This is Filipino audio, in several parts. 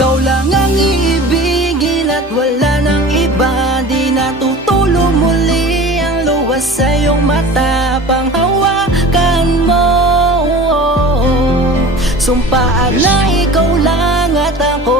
Ikaw lang ang iibigin at wala nang iba. Di natutulo muli ang luwas sa iyong mata. Panghawakan mo, sumpaan na ikaw lang at ako.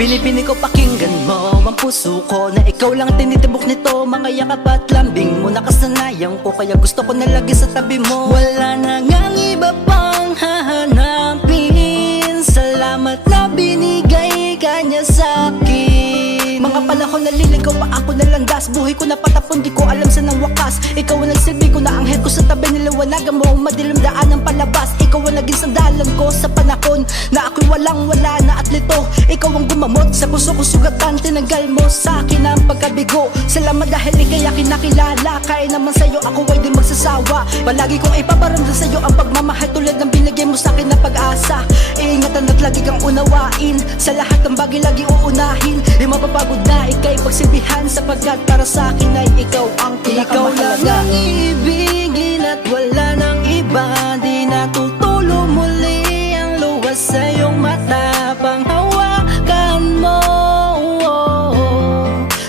Binibining ko pakinggan mo ang puso ko, na ikaw lang tinitibok nito. Mga yakap at lambing mo nakasanayan ko, kaya gusto ko na lagi sa tabi mo. Wala na ngang iba pang hahanapin. Salamat na binigay ka niya sa'kin. Mga panahon naliligaw pa ako na landas. Buhay ko na patapon, di ko alam saan ang wakas. Ikaw ang nagsilbi ko na anghel ko sa tabi. Niliwanagan mo ang madilim daan ng palabas. Ikaw ang naging sandalan ko sa panahon na ako'y walang-wala na at lito. Ikaw ang gumamot sa puso ko sugatan. Tinanggal mo sa'kin ang pagkabigo. Salamat dahil ikay akin nakilala. Kaya naman sa'yo ako ay di magsasawa. Palagi kong ipaparamdam sa'yo ang pagmamahal, tulad ng binigay mo sa'kin na pag-asa. Iingatan at lagi kang unawain. Sa lahat ng bagay lagi uunahin. Di mapapagod na ikay pagsilbihan, sapagkat para sa'kin ay ikaw ang pinakamahalaga. Ikaw lang ang iibigin at wala nang iba. Di natutulo muli ang luwas sa iyong mata. Panghawakan mo,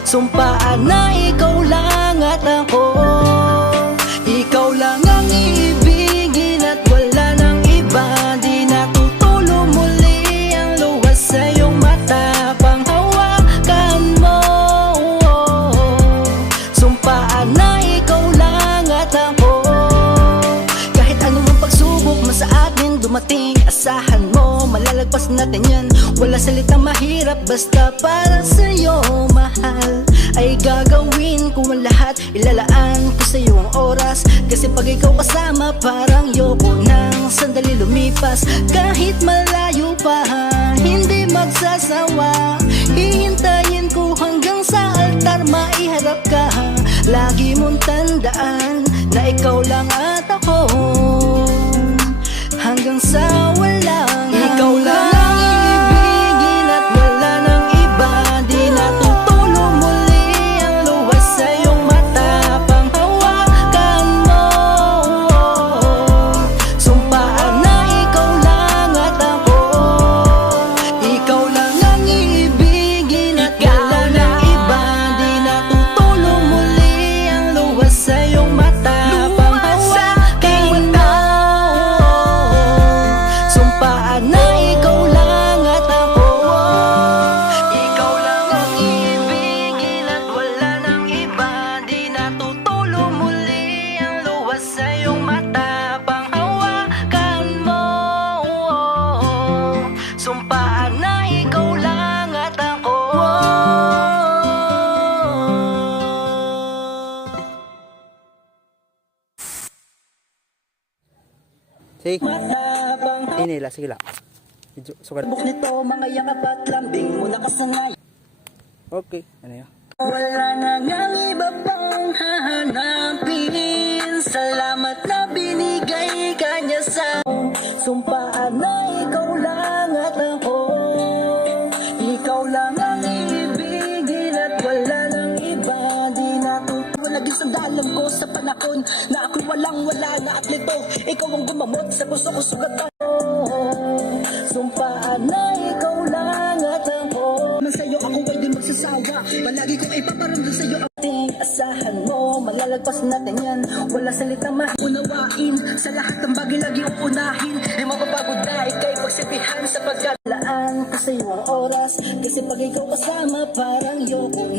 sumpaan na ikaw lang at ako. Ikaw lang ang iibigin at wala nang iba. Di natutulo muli ang luwas sa iyong mata. Panghawakan mo, sumpaan na ikaw lang at ako. Kahit anong pagsubok man sa atin dumating, asahan mo malalagpas natin yan. Wala salitang mahirap, basta para sa'yo mahal ay gagawin ko ang lahat. Ilalaan ko sa'yo ang oras, kasi pag ikaw kasama parang yoko nang sandali lumipas. Kahit malayo pa, hindi magsasawa. Hihintayin ko hanggang sa altar maiharap ka. Lagi mong tandaan na ikaw lang at ako, hanggang sa walang ikaw lang ang iibigin at wala nang iba. Di natutulo muli ang luwas sa iyong mata. Panghawakan mo, sumpaan na ikaw lang at ako. Ikaw lang ang iibigin at wala nang iba. Di natutulo muli ang luwas sa iyong mata. Panghawakan mo, sumpaan na ikaw lang at ako. Ikaw lang ang iibigin at wala nang iba. Di natutulo muli ang luwas sa iyong mata. Panghawakan mo, sumpaan na ikaw lang at ako. Sige, Matapang inila, sige lang. Sugat. habok nito, mga yakap at lambing mo nakasanay. Okay, ano yun? Wala na ngang iba pang hahanapin. Salamat na binigay ka niya sa sumpaan na ikaw lang at ako. Ikaw lang ang iibigin at wala nang iba. Di natutuwa, naging sandalan ko sa panahon na ako'y walang-wala na at lito. Ikaw ang gumamot sa puso ko sugatan. Sumpaan na ikaw lang at ako. Man sa'yo ako ay di magsasawa. Palagi kong ipaparamdam sa'yo ang ating asahan mo. Malalagpas natin yan. Wala salitang maunawain. Sa lahat ng bagay lagi uunahin. Di mapapagod na ikay pagsipihan, sapagkat laan ko sa'yo ang oras. Kasi pag ikaw kasama parang yoko